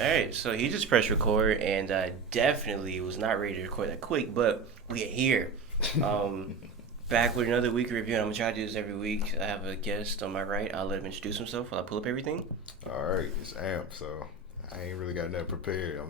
Alright, so he just pressed record and definitely was not ready to record that quick, but we are here. Um, Back with another week review. I'm going to try to do this every week. I have a guest on my right. I'll let him introduce himself while I pull up everything. All right, it's Amp, so I ain't really got nothing prepared.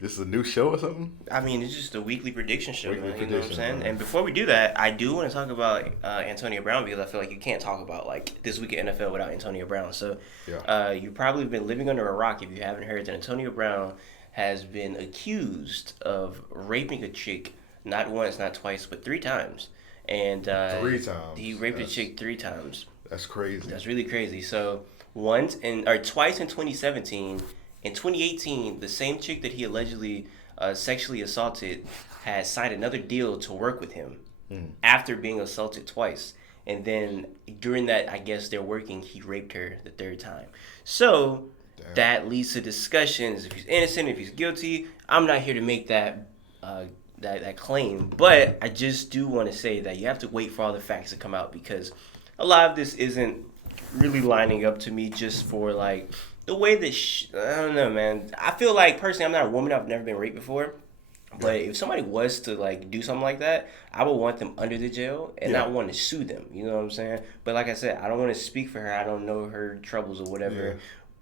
This is a new show or something? I mean, it's just a weekly prediction show, Weekly man. You know what I'm prediction, saying? man. And before we do that, I do want to talk about Antonio Brown because I feel like you can't talk about like this week at NFL without Antonio Brown. So, you probably been living under a rock if you haven't heard that Antonio Brown has been accused of raping a chick not once, not twice, but 3 times. And 3 times. he raped a chick 3 times. That's crazy. That's really crazy. So twice in 2017. In 2018, the same chick that he allegedly sexually assaulted had signed another deal to work with him after being assaulted twice. And then during that, I guess they're working, he raped her the 3rd time. So that leads to discussions if he's innocent, if he's guilty. I'm not here to make that claim, but I just do want to say that you have to wait for all the facts to come out because a lot of this isn't really lining up to me just for like the way that I don't know, man. I feel like personally, I'm not a woman. I've never been raped before. But if somebody was to like do something like that, I would want them under the jail and not want to sue them. You know what I'm saying? But like I said, I don't want to speak for her. I don't know her troubles or whatever. Yeah.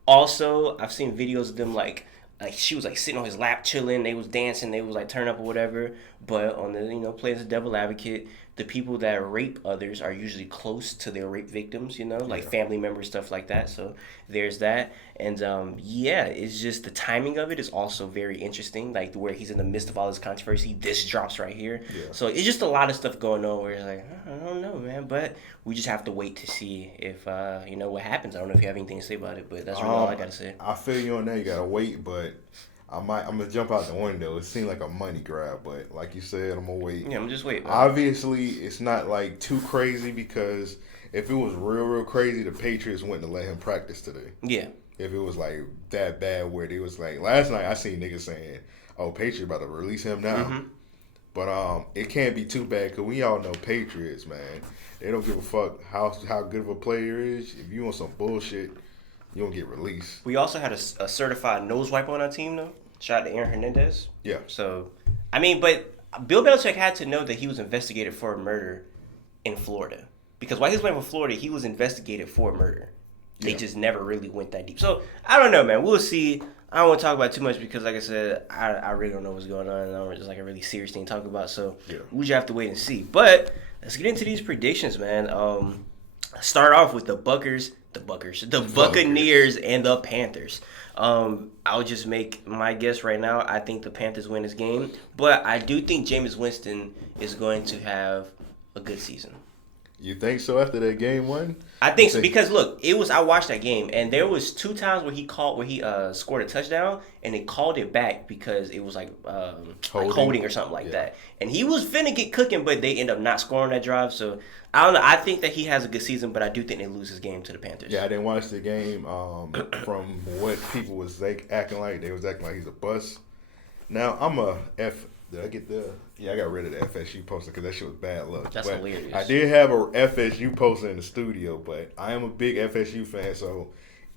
Also, I've seen videos of them like she was like sitting on his lap chilling. They was dancing. They was like turn up or whatever. But on the playing as a devil advocate, the people that rape others are usually close to their rape victims, like family members, stuff like that. So there's that. And it's just the timing of it is also very interesting. Like where he's in the midst of all this controversy, this drops right here. Yeah. So it's just a lot of stuff going on where it's like, I don't know, man. But we just have to wait to see if, what happens. I don't know if you have anything to say about it, but that's really all I got to say. I feel you on that. You got to wait, but I'm gonna jump out the window. It seemed like a money grab, but like you said, I'm gonna wait. Yeah, I'm just waiting. Obviously, it's not like too crazy because if it was real crazy, the Patriots wouldn't have let him practice today. Yeah. If it was like that bad, where they was like last night, I seen niggas saying, "Oh, Patriots about to release him now," but it can't be too bad because we all know Patriots, man. They don't give a fuck how good of a player is. If you want some bullshit, you don't get released. We also had a certified nose wipe on our team, though. Shout out to Aaron Hernandez. Yeah. So, but Bill Belichick had to know that he was investigated for a murder in Florida. Because while he was playing for Florida, he was investigated for murder. They just never really went that deep. So, I don't know, man. We'll see. I don't want to talk about it too much because, like I said, I really don't know what's going on. And I don't just like a really serious thing to talk about. So, we just have to wait and see. But let's get into these predictions, man. Start off with the Buccaneers and the Panthers. I'll just make my guess right now. I think the Panthers win this game, but I do think Jameis Winston is going to have a good season. You think so after that game one? I think so because look, I watched that game and there was 2 times where he scored a touchdown and they called it back because it was like holding or something like that. And he was finna get cooking, but they end up not scoring that drive. So I don't know. I think that he has a good season, but I do think they lose this game to the Panthers. Yeah, I didn't watch the game. From what people was acting like, they was acting like he's a bust. Now I'm a F. Did I get the? Yeah, I got rid of the FSU poster because that shit was bad luck. That's hilarious. I did have a FSU poster in the studio, but I am a big FSU fan, so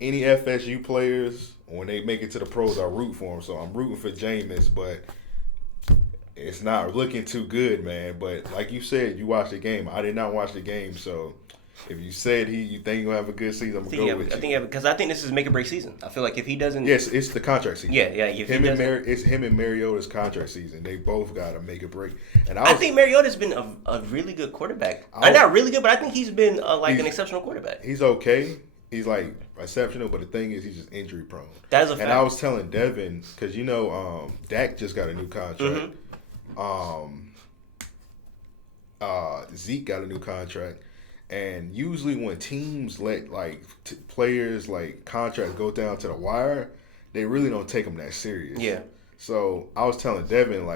any FSU players, when they make it to the pros, I root for them. So I'm rooting for Jameis, but it's not looking too good, man. But like you said, you watched the game. I did not watch the game, so if you said you think he'll have a good season, I'm going to go with you. Because I think this is make or break season. I feel like if he doesn't... Yes, it's the contract season. Yeah. It's him and Mariota's contract season. They both got to make or break. And I think Mariota's been a really good quarterback. Not really good, but I think he's been an exceptional quarterback. He's okay. He's like exceptional, but the thing is he's just injury prone. That is a fact. And I was telling Devin, because Dak just got a new contract. Zeke got a new contract. And usually when teams let players contracts go down to the wire, they really don't take them that serious. Yeah. So I was telling Devin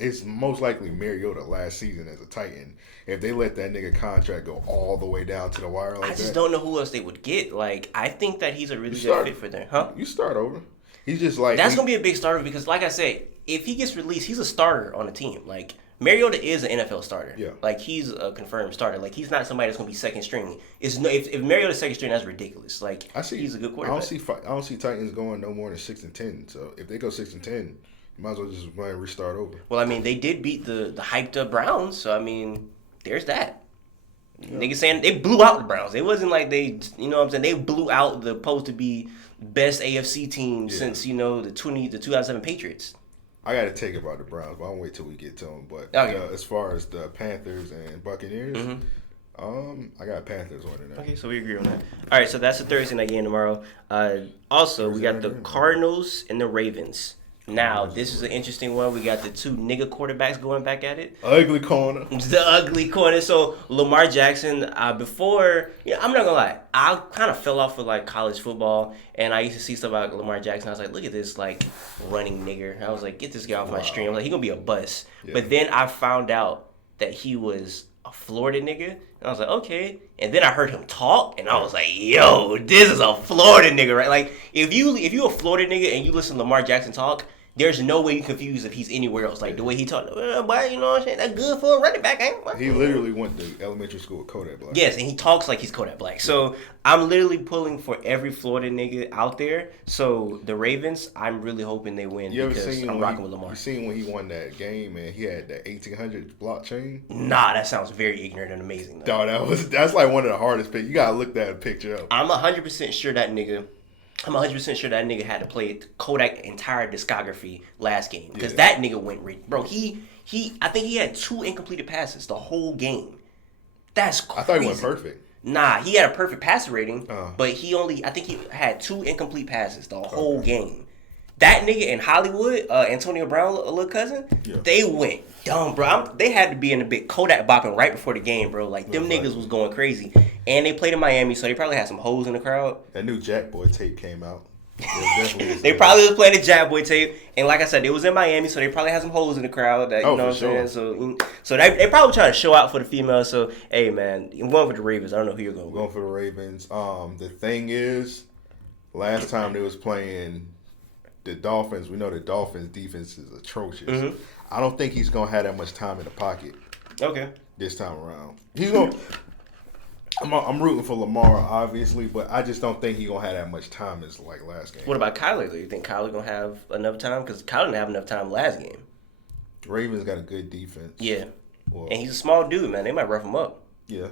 it's most likely Mariota last season as a Titan if they let that nigga contract go all the way down to the wire like that. I just don't know who else they would get. I think that he's a really good fit for them. Huh? You start over. He's just that's gonna be a big starter because, like I said, if he gets released, he's a starter on the team. Mariota is an NFL starter. Yeah. Like, he's a confirmed starter. Like, he's not somebody that's going to be second string. If Mariota's second string, that's ridiculous. Like, he's a good quarterback. I don't see Titans going no more than 6-10. So if they go 6-10, you might as well just go ahead and restart over. Well, I mean, they did beat the hyped up Browns. So, I mean, there's that. Yeah. Niggas saying they blew out the Browns. It wasn't like they, you know what I'm saying? They blew out the supposed to be best AFC team since, you know, the 2007 Patriots. I got to take it about the Browns, but I'll wait till we get to them. But as far as the Panthers and Buccaneers, I got Panthers winning that. Okay, so we agree on that. All right, so that's the Thursday night game tomorrow. Also, we got the Cardinals and the Ravens. Now, this is an interesting one. We got the two nigga quarterbacks going back at it. Ugly corner. The ugly corner. So, Lamar Jackson, before, I'm not going to lie, I kind of fell off with, like, college football, and I used to see stuff about Lamar Jackson. I was like, look at this, like, running nigger. I was like, get this guy off my stream. I'm like, he going to be a bust. Yeah. But then I found out that he was a Florida nigga, and I was like, okay. And then I heard him talk, and I was like, yo, this is a Florida nigga, right? Like, if you a Florida nigga and you listen to Lamar Jackson talk, there's no way you confuse if he's anywhere else. Like, the way he talked, boy, you know what I'm saying? That's good for a running back, ain't it? He literally went to elementary school with Kodak Black. Yes, and he talks like he's Kodak Black. So, I'm literally pulling for every Florida nigga out there. So, the Ravens, I'm really hoping they win because I'm rocking with Lamar. You seen when he won that game and he had that 1800 blockchain? Nah, that sounds very ignorant and amazing, though. Dog, that's like one of the hardest picks. You got to look that picture up. I'm 100% sure that nigga had to play Kodak entire discography last game because that nigga went bro. I think he had 2 incompleted passes the whole game. That's crazy. I thought he went perfect. Nah, he had a perfect passer rating, but I think he had 2 incomplete passes the whole game. That nigga in Hollywood, Antonio Brown, a little cousin, they went dumb, bro. They had to be in a bit Kodak bopping right before the game, bro. Like, them niggas was going crazy. And they played in Miami, so they probably had some hoes in the crowd. That new Jack Boy tape came out. They probably was playing the Jack Boy tape. And like I said, it was in Miami, so they probably had some hoes in the crowd. That, you know what I'm saying? So they probably trying to show out for the females. So, hey, man, I'm going for the Ravens. I don't know who you're going with. Going for the Ravens. The thing is, last time they was playing the Dolphins, we know the Dolphins' defense is atrocious. Mm-hmm. I don't think he's going to have that much time in the pocket. Okay. This time around. He's going to... I'm rooting for Lamar, obviously, but I just don't think he's going to have that much time as like last game. What about Kyler, though? You think Kyler going to have enough time? Because Kyler didn't have enough time last game. Ravens got a good defense. Yeah. Well, and he's a small dude, man. They might rough him up. Yeah.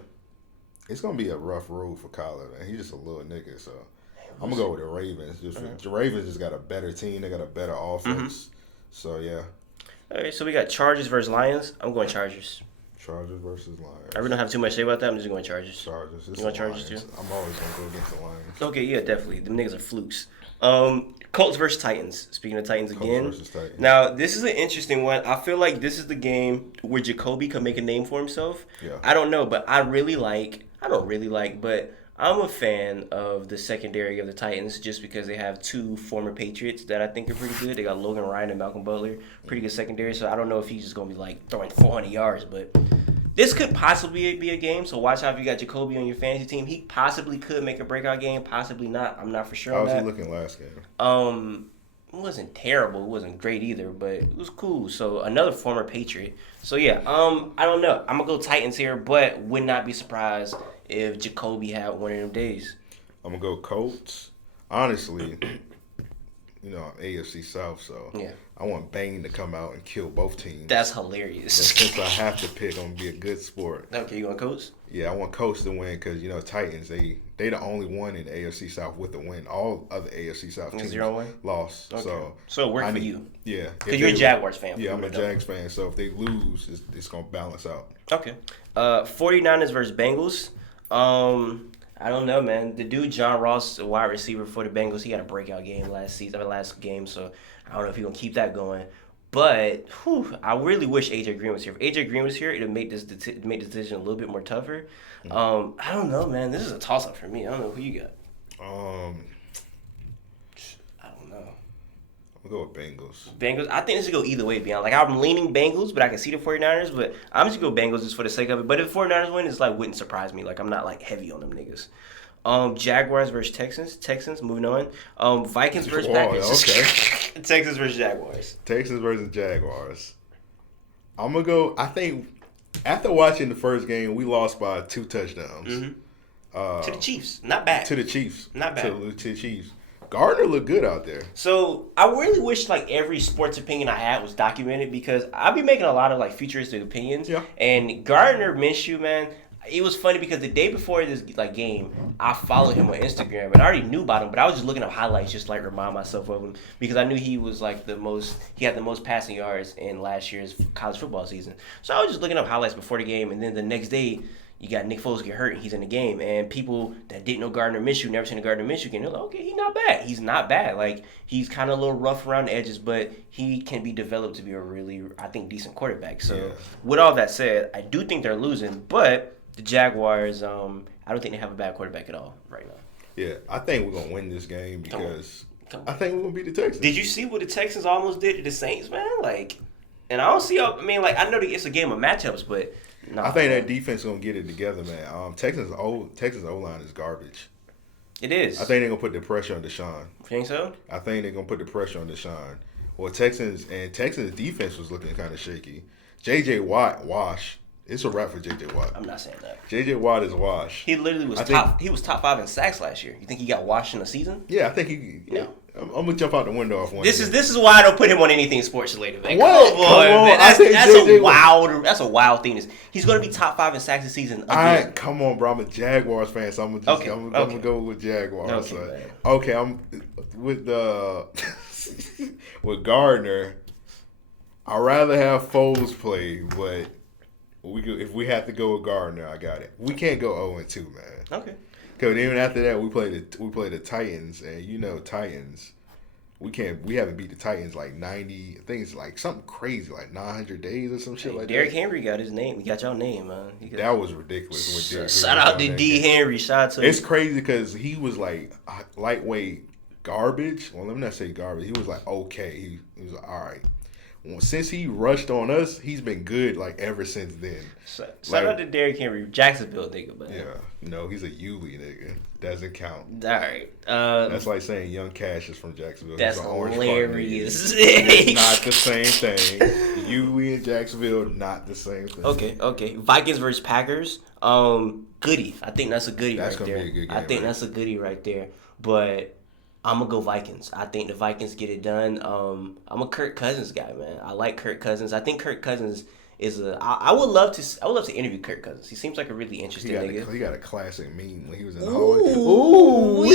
It's going to be a rough road for Kyler, man. He's just a little nigga, so I'm going to go with the Ravens. The Ravens just got a better team. They got a better offense. Mm-hmm. So, yeah. All right, so we got Chargers versus Lions. I'm going Chargers. Chargers versus Lions. I really don't have too much to say about that. I'm just going Chargers. Chargers. You want Chargers too? I'm always going to go against the Lions. Okay, yeah, definitely. Them niggas are flukes. Colts versus Titans. Speaking of Titans again. Colts versus Titans. Now, this is an interesting one. I feel like this is the game where Jacoby could make a name for himself. Yeah. I don't know, but but I'm a fan of the secondary of the Titans just because they have 2 former Patriots that I think are pretty good. They got Logan Ryan and Malcolm Butler. Pretty good secondary, so I don't know if he's just going to be like throwing 400 yards, but this could possibly be a game, so watch out if you got Jacoby on your fantasy team. He possibly could make a breakout game, possibly not. I'm not for sure on that. How was he looking last game? It wasn't terrible. It wasn't great either, but it was cool. So, another former Patriot. So, yeah, I don't know. I'm going to go Titans here, but would not be surprised if Jacoby had one of them days. I'm going to go Colts. Honestly, AFC South, so yeah. I want Bane to come out and kill both teams. That's hilarious. But since I have to pick, I'm going to be a good sport. Okay, you want Colts? Yeah, I want Colts to win because, Titans, they the only one in the AFC South with a win. All other AFC South teams lost. Okay. So it worked for you. Yeah. Because you're a Jaguars fan. Yeah, I'm a Jags fan. So if they lose, it's going to balance out. Okay. 49ers versus Bengals. I don't know, man. The dude John Ross, a wide receiver for the Bengals, he had a breakout game last game, so I don't know if he's gonna keep that going. But I really wish AJ Green was here. If AJ Green was here, it'd make this decision a little bit more tougher. Mm-hmm. I don't know, man. This is a toss up for me. I don't know who you got. I don't know. I'll go with Bengals. Bengals. I think this would go either way, beyond. Like, I'm leaning Bengals, but I can see the 49ers. But I'm just going to go Bengals just for the sake of it. But if the 49ers win, it's like, wouldn't surprise me. Like, I'm not, like, heavy on them niggas. Jaguars versus Texans. Texans, moving on. Vikings versus Packers. Okay. Texans versus Jaguars. Texans versus Jaguars. I'm gonna go. I think after watching the first game, we lost by 2 touchdowns. To the Chiefs. Not bad. To the Chiefs. Not bad. To the Chiefs. Gardner looked good out there. So I really wish like every sports opinion I had was documented because I'll be making a lot of like futuristic opinions. Yeah. And Gardner Minshew, man, it was funny because the day before this like game, I followed him on Instagram and I already knew about him, but I was just looking up highlights just like remind myself of him because I knew he was like he had the most passing yards in last year's college football season. So I was just looking up highlights before the game, and then the next day you got Nick Foles get hurt and he's in the game, and people that didn't know Gardner Minshew, never seen a Gardner Minshew game, they're like, okay, he's not bad. He's not bad. Like, he's kind of a little rough around the edges, but he can be developed to be a really, I think, decent quarterback. So, with all that said, I do think they're losing, but the Jaguars, I don't think they have a bad quarterback at all right now. Yeah, I think we're going to win this game because I think we're going to beat the Texans. Did you see what the Texans almost did to the Saints, man? Like, and I don't see, I mean, like, I know that it's a game of matchups, but no. I think that defense is going to get it together, man. Texans O-line is garbage. It is. I think they're going to put the pressure on Deshaun. You think so? I think they're going to put the pressure on Deshaun. Well, Texans defense was looking kind of shaky. J.J. Watt, wash. It's a wrap for J.J. Watt. I'm not saying that. J.J. Watt is wash. He literally was He was top 5 in sacks last year. You think he got washed in the season? Yeah, I think he. No. I'm gonna jump out the window off one. This is why I don't put him on anything sports related. Man. What? Come on, man. That's a wild thing. He's gonna be top 5 in sacks this season again. Come on, bro. I'm a Jaguars fan, so I'm gonna go with Jaguars. Okay, I'm with with Gardner. I'd rather have Foles play, but if we have to go with Gardner, I got it. We can't go 0-2, man. Okay. Because even after that, we play the Titans, and Titans, we haven't beat the Titans like 90. I think it's like something crazy, like 900 days or some shit like Derrick that. Henry got his name. He got your name, man. That was ridiculous. Shout out to D. Henry. Shout out to. It's crazy because he was like lightweight garbage. Well, let me not say garbage. He was like okay. He was like, all right. Well, since he rushed on us, he's been good like ever since then. Shout out to Derrick Henry, Jacksonville nigga, but yeah, no, he's a Yulee nigga. Doesn't count. All right, that's like saying Young Cash is from Jacksonville. That's hilarious. It's not the same thing. Yulee and Jacksonville, not the same thing. Okay. Vikings versus Packers. Goodie. I think that's a goodie right there. That's gonna be a good game. I think that's a goodie right there, but. I'm going to go Vikings. I think the Vikings get it done. I'm a Kirk Cousins guy, man. I like Kirk Cousins. I think Kirk Cousins is I would love to interview Kirk Cousins. He seems like a really interesting nigga. He got a classic meme when he was in the hallway.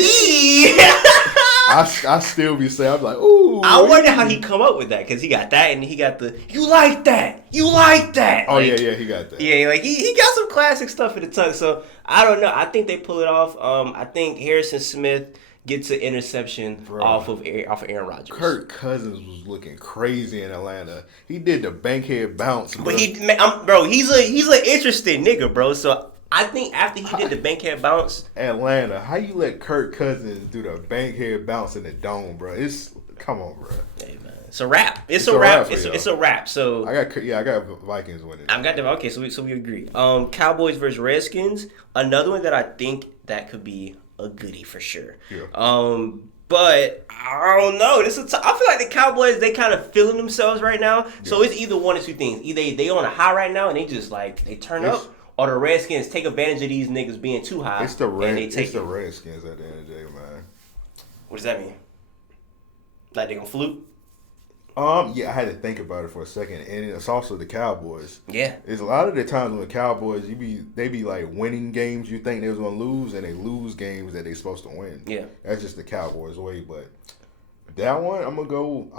I still be saying, I'm like, ooh. I wonder how he come up with that because he got that and he got the, you like that. Oh, like, yeah, he got that. Yeah, like he got some classic stuff in the tuck. So, I don't know. I think they pull it off. I think Harrison Smith gets an interception off of Aaron Rodgers. Kirk Cousins was looking crazy in Atlanta. He did the bankhead bounce, bro. But he's an interesting nigga, bro. So I think after he did the bankhead bounce, Atlanta, how you let Kirk Cousins do the bankhead bounce in the dome, bro? Come on, bro. Hey man, it's a wrap. It's a wrap. It's a wrap. So I got Vikings winning. I've got them. Okay, so we agree. Cowboys versus Redskins. Another one that I think that could be a goodie for sure. Yeah. But I don't know. I feel like the Cowboys, they kind of feeling themselves right now. Yeah. So it's either one or two things. Either they on a high right now and they just like they turn up, or the Redskins take advantage of these niggas being too high. It's the Redskins at the end of the day, man. What does that mean? Like they gonna fluke? Yeah, I had to think about it for a second, and it's also the Cowboys. Yeah, it's a lot of the times when the Cowboys, they be like winning games you think they was gonna lose, and they lose games that they supposed to win. Yeah, that's just the Cowboys' way. But that one, I'm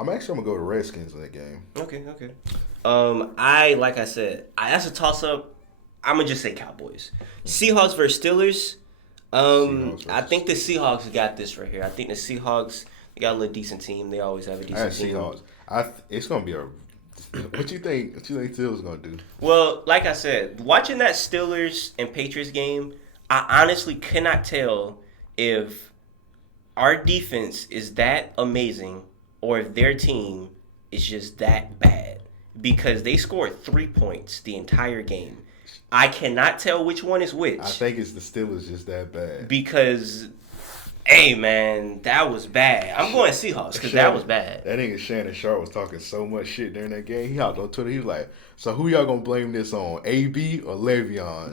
actually gonna go to Redskins in that game. Okay. Like I said, that's a toss up. I'm gonna just say Cowboys. Seahawks versus Steelers. I think the Seahawks got this right here. I think the Seahawks. They got a little decent team. They always have a decent team. Seahawks. It's gonna be what you think? What you think Steelers gonna do? Well, like I said, watching that Steelers and Patriots game, I honestly cannot tell if our defense is that amazing or if their team is just that bad because they scored 3 points the entire game. I cannot tell which one is which. I think it's the Steelers just that bad because. Hey, man, that was bad. I'm going Seahawks because that was bad. That nigga Shannon Sharp was talking so much shit during that game. He hopped on Twitter. He was like, so who y'all going to blame this on, AB or Le'Veon?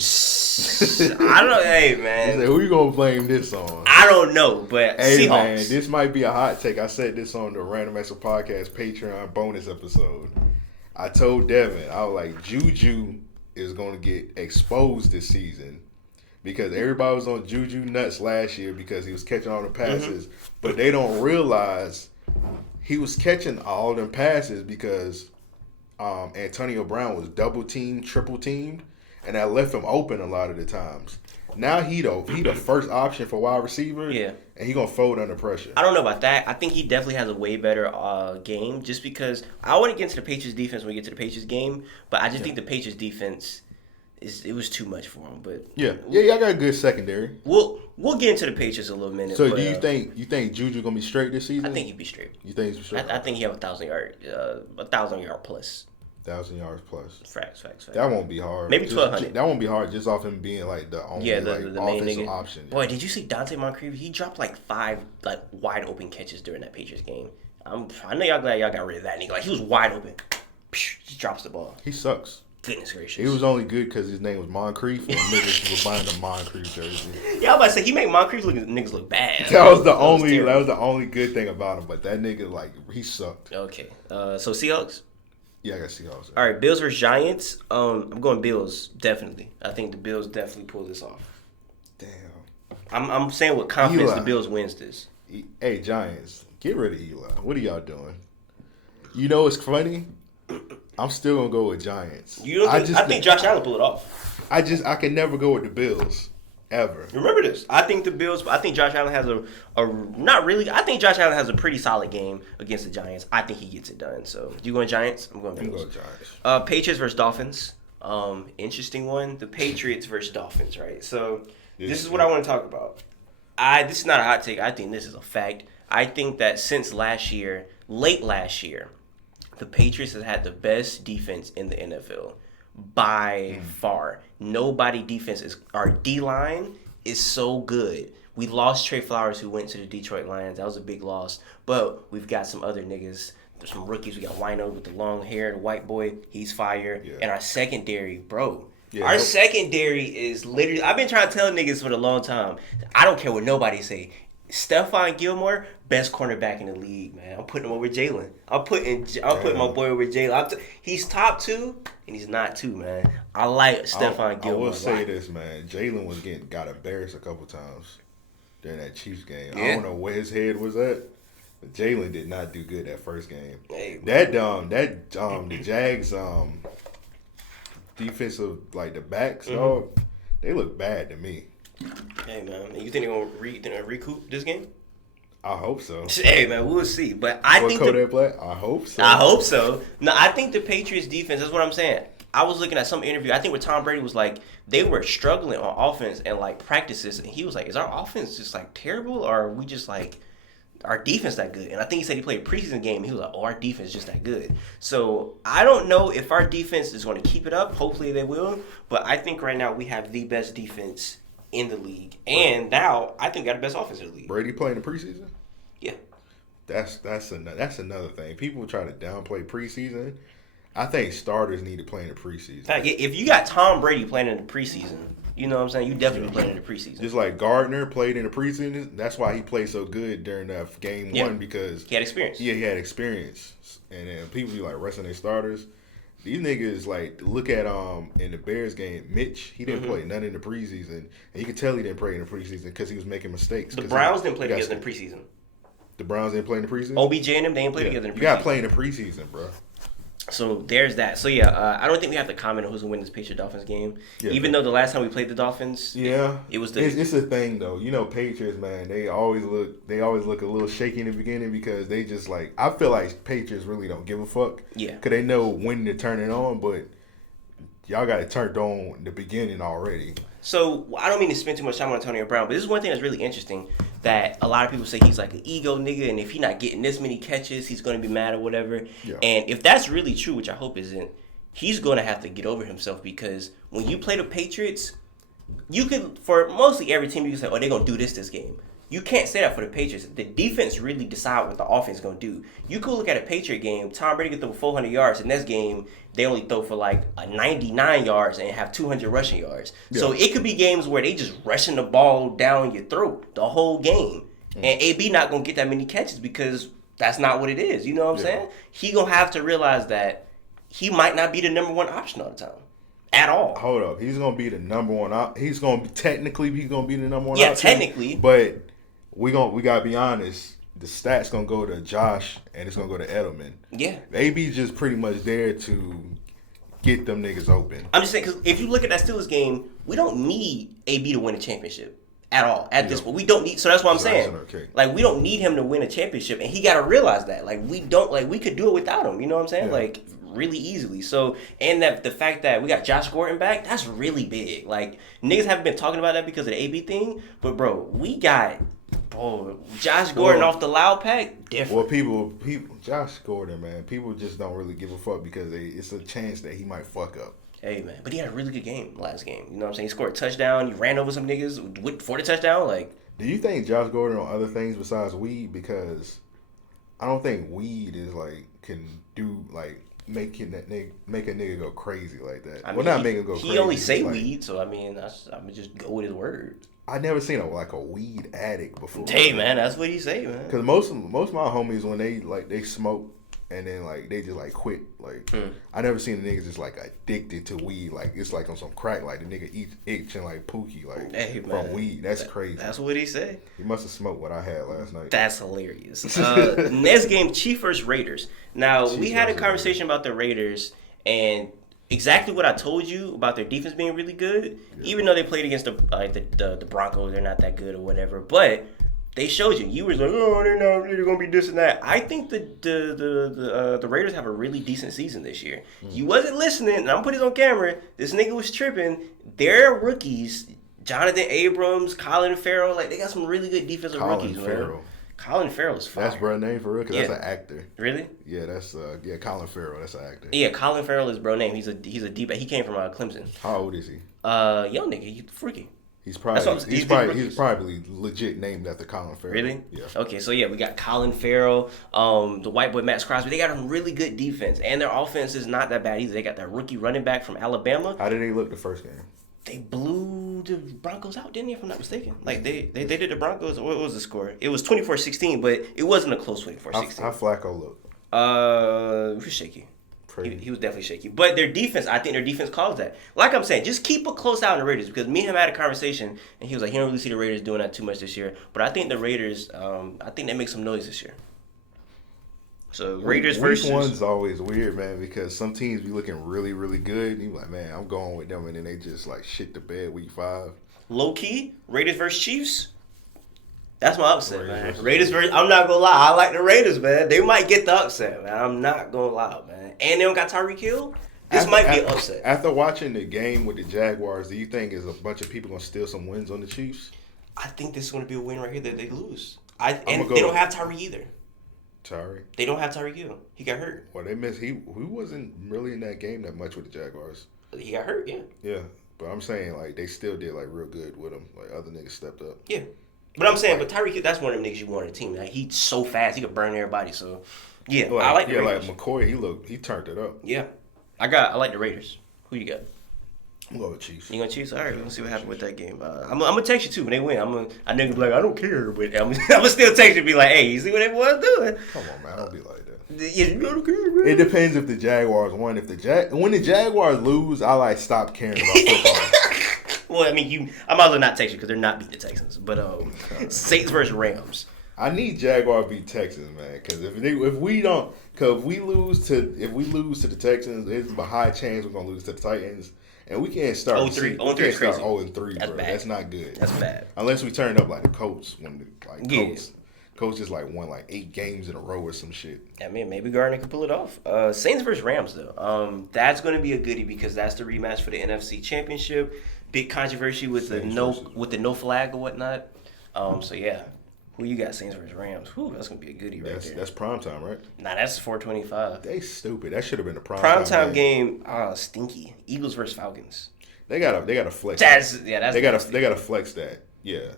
I don't know. Hey, man. He said, who you going to blame this on? I don't know, but hey, Seahawks. Man, this might be a hot take. I said this on the Random Acts Podcast Patreon bonus episode. I told Devin, I was like, Juju is going to get exposed this season because everybody was on Juju nuts last year because he was catching all the passes, but they don't realize he was catching all them passes because Antonio Brown was double teamed, triple teamed, and that left him open a lot of the times. Now he the first option for wide receiver, and he gonna fold under pressure. I don't know about that. I think he definitely has a way better game, just because I want to get into the Patriots defense when we get to the Patriots game, but I just think the Patriots defense it was too much for him. But I got a good secondary. We'll get into the Patriots in a little minute. So but, do you think Juju gonna be straight this season? I think he'd be straight. You think he's straight? I think he have 1,000 yard plus. 1,000 yards plus. Facts. That won't be hard. Maybe 1,200. That won't be hard just off him being like the only the main offensive nigga. option. Boy, did you see Dante Moncrief? He dropped like 5 wide open catches during that Patriots game. I know y'all glad y'all got rid of that nigga. Like he was wide open. Just drops the ball. He sucks. Goodness gracious. He was only good because his name was Moncrief and niggas was buying the Moncrief jersey. Yeah, I was about to say he made Moncrief niggas look bad. That was the only good thing about him. But that nigga he sucked. Okay. So Seahawks. Yeah, I got Seahawks. All right, Bills versus Giants. I'm going Bills definitely. I think the Bills definitely pull this off. Damn. I'm saying with confidence Eli. the Bills wins this. Hey Giants, get rid of Eli. What are y'all doing? You know what's funny? I'm still gonna go with Giants. I think Josh Allen pull it off. I can never go with the Bills. Ever. Remember this. I think Josh Allen has not really. I think Josh Allen has a pretty solid game against the Giants. I think he gets it done. So you going Giants? I'm going Bills. Giants. Patriots versus Dolphins. Interesting one. The Patriots versus Dolphins, right? So this is what I want to talk about. This is not a hot take. I think this is a fact. I think that since late last year, the Patriots has had the best defense in the NFL. By far. Nobody defense is our D-line is so good. We lost Trey Flowers who went to the Detroit Lions. That was a big loss. But we've got some other niggas. There's some rookies. We got Wino with the long hair, the white boy. He's fire. Yeah. And our secondary, bro. Yeah, our secondary is literally I've been trying to tell niggas for a long time. I don't care what nobody say. Stephon Gilmore, best cornerback in the league, man. I'm putting him over Jalen. I'm putting my boy over Jalen. He's top 2, and he's not 2, man. I like Stephon Gilmore. I will say this, man. Jalen got embarrassed a couple times during that Chiefs game. Yeah. I don't know where his head was at, but Jalen did not do good that first game. Hey, the Jags defensive the backs, dog, they look bad to me. Hey, man. You think they're going to recoup this game? I hope so. Hey, man, we'll see. But I think I hope so. I hope so. No, I think the Patriots defense, that's what I'm saying. I was looking at some interview, I think where Tom Brady was like, they were struggling on offense and practices, and he was like, is our offense just terrible, or are we just our defense that good? And I think he said he played a preseason game, and he was like, our defense is just that good. So I don't know if our defense is going to keep it up. Hopefully they will. But I think right now we have the best defense in the league, and now I think we got the best offense in the league. Brady playing the preseason? Yeah. That's another thing. People try to downplay preseason. I think starters need to play in the preseason. In fact, if you got Tom Brady playing in the preseason, you know what I'm saying? You definitely playing in the preseason. Just like Gardner played in the preseason. That's why he played so good during that game 1 because he had experience. Yeah, he had experience. And then people be resting their starters. These niggas look at in the Bears game, Mitch, he didn't play none in the preseason. And you could tell he didn't play in the preseason because he was making mistakes. The Browns didn't play together in the preseason. The Browns didn't play in the preseason? OBJ and them, they didn't play together in the preseason. You got to play in the preseason, bro. So there's that. So yeah, I don't think we have to comment on who's going to win this Patriots Dolphins game. Yeah, even though the last time we played the Dolphins, it was it's a thing though. You know, Patriots, man, they always look a little shaky in the beginning because they just I feel like Patriots really don't give a fuck. Yeah, because they know when to turn it on, but y'all got it turned on in the beginning already. So I don't mean to spend too much time on Antonio Brown, but this is one thing that's really interesting that a lot of people say he's an ego nigga, and if he's not getting this many catches, he's going to be mad or whatever. Yeah. And if that's really true, which I hope isn't, he's going to have to get over himself because when you play the Patriots, you could, for mostly every team, you can say, oh, they're going to do this game. You can't say that for the Patriots. The defense really decide what the offense is going to do. You could look at a Patriot game. Tom Brady can throw 400 yards. In this game, they only throw for like a 99 yards and have 200 rushing yards. Yeah. So it could be games where they just rushing the ball down your throat the whole game. And AB not going to get that many catches because that's not what it is. You know what I'm saying? He going to have to realize that he might not be the number one option all the time. At all. Hold up. He's going to be the number one. He's going to technically be the number one option. Yeah, technically. But we got to be honest. The stats going to go to Josh and it's going to go to Edelman. Yeah. AB's just pretty much there to get them niggas open. I'm just saying, because if you look at that Steelers game, we don't need AB to win a championship at all. At this point, we don't need. So that's what I'm saying. Like, we don't need him to win a championship, and he got to realize that. Like, we don't. Like, we could do it without him. You know what I'm saying? Yeah. Like, really easily. So, and that the fact that we got Josh Gordon back, that's really big. Like, niggas haven't been talking about that because of the AB thing, but bro, we got Josh Gordon off the loud pack. Different. Well, people, Josh Gordon, man, people just don't really give a fuck because it's a chance that he might fuck up. Hey, man. But he had a really good game last game. You know what I'm saying? He scored a touchdown. He ran over some niggas for the touchdown. Like, do you think Josh Gordon on other things besides weed? Because I don't think weed is, like, can do, like, make a nigga go crazy like that. I mean, not make him go crazy. He only say weed, so, I mean, I'm going to just go with his word. I never seen a weed addict before. Hey, man, that's what he say, man. Because most of my homies, when they smoke, and then, like, they just, like, quit. Like, I never seen a nigga just, like, addicted to weed. Like, it's, like, on some crack. Like, the nigga itching like Pookie, like, from weed. That's crazy. That's what he said. He must have smoked what I had last night. That's hilarious. Next game, Chiefs versus Raiders. Now, we had a conversation about the Raiders, and exactly what I told you about their defense being really good, even though they played against the Broncos, they're not that good or whatever, but they showed you. You was like, oh, they're not really gonna be this and that. I think the Raiders have a really decent season this year. You wasn't listening, and I'm putting this on camera. This nigga was tripping. Their rookies, Jonathan Abrams, Colin Farrell, like they got some really good defensive rookies, man. Colin Farrell's fire. That's bro name for real? Because that's an actor. Really? Yeah, that's Colin Farrell. That's an actor. Yeah, Colin Farrell is bro name. He's a deep. He came from Clemson. How old is he? Young nigga. He's freaky. He's probably legit named after Colin Farrell. Really? Yeah. Okay, so yeah, we got Colin Farrell, the white boy Max Crosby. They got a really good defense, and their offense is not that bad either. They got that rookie running back from Alabama. How did they look the first game? They blew the Broncos out, didn't they, if I'm not mistaken? Like, they did the Broncos. What was the score? It was 24-16, but it wasn't a close 24-16. How Flacco look? He was shaky. He was definitely shaky. But their defense, I think their defense caused that. Like I'm saying, just keep a close eye on the Raiders, because me and him had a conversation, and he was like, he don't really see the Raiders doing that too much this year. But I think the Raiders, I think they make some noise this year. So Raiders versus... Week one's always weird, man, because some teams be looking really, really good. And you're like, man, I'm going with them. And then they just, like, shit the bed week 5. Low-key, Raiders versus Chiefs. That's my upset, man. Raiders versus... I'm not going to lie. I like the Raiders, man. They might get the upset, man. I'm not going to lie, man. And they don't got Tyreek Hill. This might be an upset. After watching the game with the Jaguars, do you think is a bunch of people going to steal some wins on the Chiefs? I think this is going to be a win right here that they lose. And they don't have Tyreek either. They don't have Tyreek Hill. He got hurt. Well, they missed. He wasn't really in that game that much with the Jaguars. He got hurt, yeah. Yeah, but I'm saying, like, they still did, like, real good with him. Like, other niggas stepped up. Yeah. But I'm saying, but Tyreek Hill, that's one of them niggas you want on the team. Like, he's so fast. He could burn everybody. So, yeah, I like the Raiders. Like McCoy, he turned it up. Yeah. I like the Raiders. Who you got? I'm going with Chiefs. You going Chiefs? All right, let's see what happens with that game. I'm going to text you, too, when they win. I nigga be like, I don't care, but I'm going to still text you and be like, hey, you see what everyone's doing? Come on, man. Don't be like that. Yeah, you don't care, man. It depends if the Jaguars won. When the Jaguars lose, I, like, stop caring about football. Well, I mean, I might as well not text you because they're not beating the Texans. But Saints versus Rams. I need Jaguars beat Texans, man, because if we lose to the Texans, it's a high chance we're gonna lose to the Titans, and we can't start 0-3. 0-3 is crazy. 0-3, That's bro. bad. That's not good. That's bad. Unless we turn up like the Colts Colts just like won like 8 games in a row or some shit. I mean, maybe Gardner could pull it off. Saints versus Rams though. That's going to be a goodie because that's the rematch for the NFC Championship. Big controversy with the no flag or whatnot. So yeah. Who you got, Saints versus Rams? Whew, that's going to be a goodie right there. That's primetime, right? Nah, that's 4:25. They stupid. That should have been a primetime game. Stinky. Eagles versus Falcons. They gotta flex. They gotta flex that. Yeah,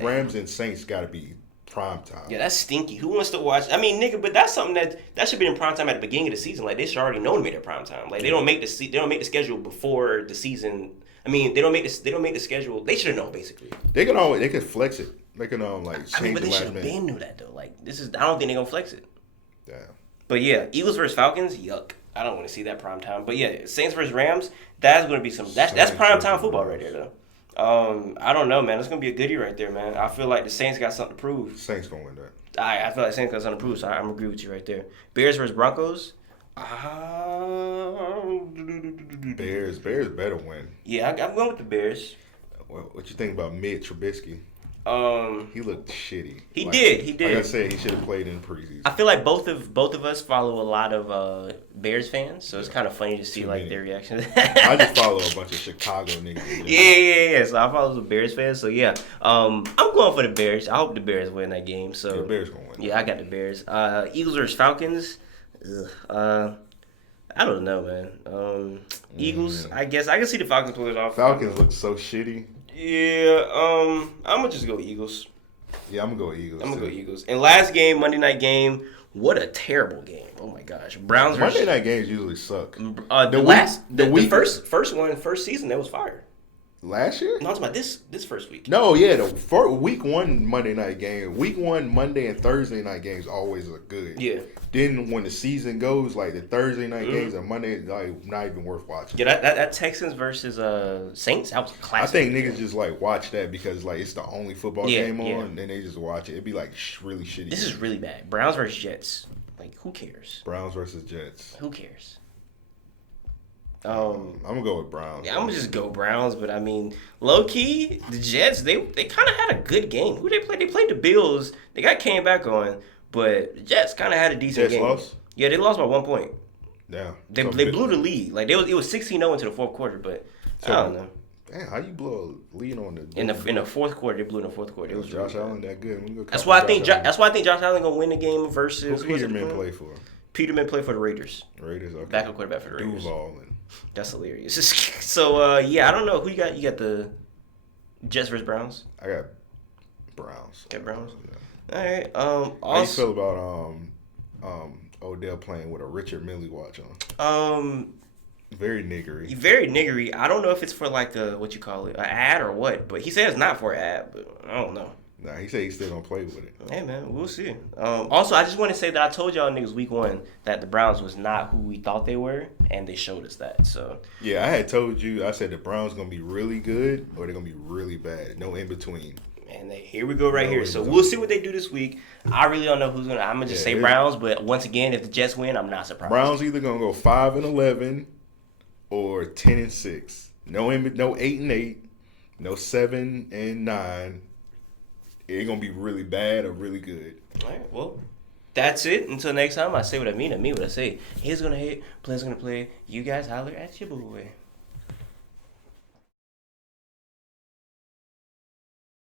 Rams and Saints got to be prime time. Yeah, that's stinky. Who wants to watch? I mean, nigga, but that's something that should be in prime time at the beginning of the season. Like they should already know to make it prime time. Like they don't make the schedule before the season. I mean, they don't make the schedule. They should have known basically. They can flex it. They can change but the they last should have minute. been knew that though. Like this is I don't think they're gonna flex it. Yeah. But yeah, Eagles versus Falcons, yuck. I don't want to see that prime time. But yeah, Saints versus Rams, that's going to be that's prime time football right there though. I don't know, man. It's going to be a goodie right there, man. I feel like the Saints got something to prove. Saints going to win that. I feel like Saints got something to prove, so I'm agree with you right there. Bears versus Broncos. Bears better win. Yeah, I'm going with the Bears. What you think about Mitch Trubisky? He looked shitty. He did. Like I said, he should have played in the preseason. I feel like both of us follow a lot of Bears fans, so it's kind of funny to see their reaction. I just follow a bunch of Chicago niggas. Yeah. So I follow some Bears fans. So yeah, I'm going for the Bears. I hope the Bears win that game. So the Bears gonna win. Yeah, I got the Bears. Eagles versus Falcons. I don't know, man. Eagles. I guess I can see the Falcons pull it off. Falcons look so shitty. Yeah, I'm gonna just go Eagles. Yeah, I'm gonna go Eagles. And last game, Monday night game. What a terrible game! Oh my gosh, Browns. Monday night games usually suck. The first season that was fire. Last year? No, I'm talking about this first week. No, yeah, the week 1 Monday night game. Week 1 Monday and Thursday night games always look good. Yeah. Then when the season goes, like the Thursday night games and Monday, like not even worth watching. Yeah, that Texans versus Saints, that was a classic. I think niggas just like watch that because like it's the only football game on, and they just watch it. It'd be like really shitty. This is really bad. Browns versus Jets. Like, who cares? Browns versus Jets. Who cares? I'm gonna go with Browns. Yeah, I'm gonna just go Browns, but I mean, low key, the Jets they kind of had a good game. Who they played? They played the Bills. They came back on, but the Jets kind of had a decent game. Lost? Yeah, they lost by 1 point. Yeah, they blew the lead. Like it was 16-0 into the fourth quarter, but I don't know. Damn, how you blow a lead on the in the fourth quarter? They blew in the fourth quarter. It was Josh Allen that good. That's why I think Josh Allen gonna win the game versus. Who Peterman play for? Peterman played for the Raiders. Raiders, okay. Backup quarterback for the Raiders. Duval and... That's hilarious. So yeah, I don't know who you got. You got the Jets versus Browns. I got Browns. Got Browns. Yeah. All right. How you feel about Odell playing with a Richard Millie watch on? Very niggery. Very niggery. I don't know if it's for like a what you call it, an ad or what, but he said it's not for an ad, but I don't know. Nah, he said he still don't play with it. Hey man, we'll see. Also, I just want to say that I told y'all niggas week 1 that the Browns was not who we thought they were, and they showed us that. So yeah, I had told you. I said the Browns gonna be really good or they're gonna be really bad. No in between. And here we go right here. So we'll see what they do this week. I really don't know who's gonna. I'm gonna just say Browns, but once again, if the Jets win, I'm not surprised. Browns either gonna go 5-11 or 10-6. No 8-8. No 7-9. It's gonna be really bad or really good. All right, well, that's it. Until next time, I say what I mean what I say. He's gonna hit, players gonna play. You guys holler at your boy.